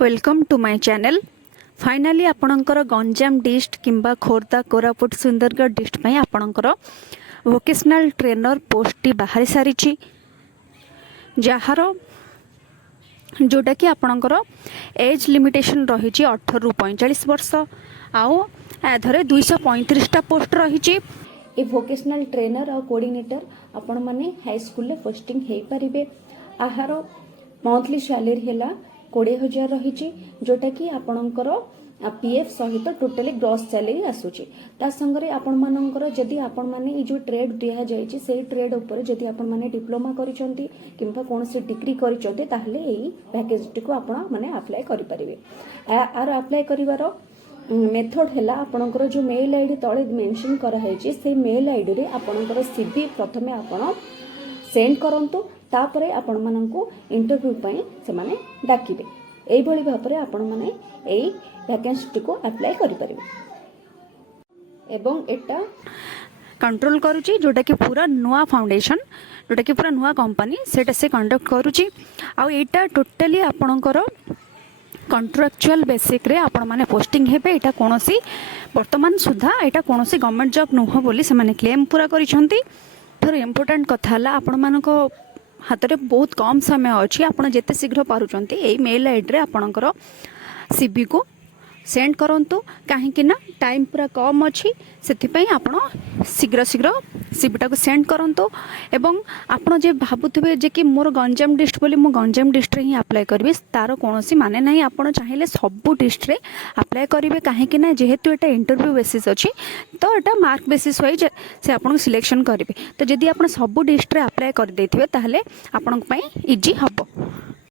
Welcome to my channel. Finally आपणकर Ganjam district किंबा Khordha Koraput Sundargarh district में आपणकर वोकेशनल ट्रेनर पोस्ट बाहरी सारी जार जोटा कि आपणकर एज लिमिटेशन रही 18 रु 45 वर्ष आउ आधरे 235टा पोस्ट रही। ए वोकेशनल ट्रेनर और कोऑर्डिनेटर आपण माने हाई स्कूल ले पोस्टिंग हे परिबे। आहार मंथली सैलरी हैला 20,000 रही जोटा कि आपणकर पीएफ सहित टोटली ग्रॉस सैलरी आसुची। ता संगरे आपण मानकर जदी आपण माने ई जो ट्रेड दिया जायछि सेही ट्रेड ऊपर जदी आपण माने डिप्लोमा करिसंती किंबा कोनोसी डिग्री करिसंती ताहले एई वैकेंसी को आपण माने अप्लाई करि परिबे। आर अप्लाई करिवार मेथड है आपणकर जो मेल आईडी तले मेंशन करा है से मेल आईडी रे आपणकर सीवी प्रथमे आपण सेंड करंतु तापरे आपण माननकु इंटरव्यू पई से माने डाकिबे। एई भली भाबरे आपण माने एई वैकेंसी को अप्लाई करि परिबे। एवं एटा कंट्रोल करूची जोटा कि पूरा नुआ फाउंडेशन जोटा कि पूरा नुआ कंपनी सेटा से कंडक्ट करूची। आ एटा टोटली आपणकर कॉन्ट्रैक्चुअल बेसिक रे आपण माने पोस्टिंग हेबे। एटा कोनोसी वर्तमान सुधा एटा कोनोसी गवर्नमेंट जॉब नुह बोली से माने क्लेम पूरा करिसंती। फिर इम्पोर्टेंट कथा हला आपण मानको हाथ में बहुत कम समय अच्छी आपण जेते शीघ्र पारुचंती एई मेल आईडी रे आपणकर सीवी को सेंड करंतु काहे कि ना टाइम पूरा कम अच्छी से आपण शीघ्र शीघ्र सीवीटा को सेंड करंतु। एवं आपण जे भाबुथिबे जे कि मोर गंजाम डिस्ट्रिक्ट बोली मो गंजाम डिस्ट्रिक्ट ही अप्लाई करबे तार कोनोसी माने नाही। आपण चाहिले सबु डिस्ट्रिक्ट रे अप्लाई करिवे काहे कि ना जेहेतु एटा इंटरव्यू बेसिस अछि तो एटा मार्क बेसिस वाइज से आपण सिलेक्शन करिवे। तो जदि आपण सबु डिस्ट्रिक्ट रे अप्लाई कर देथिबे ताहले आपण पई इजी हबो।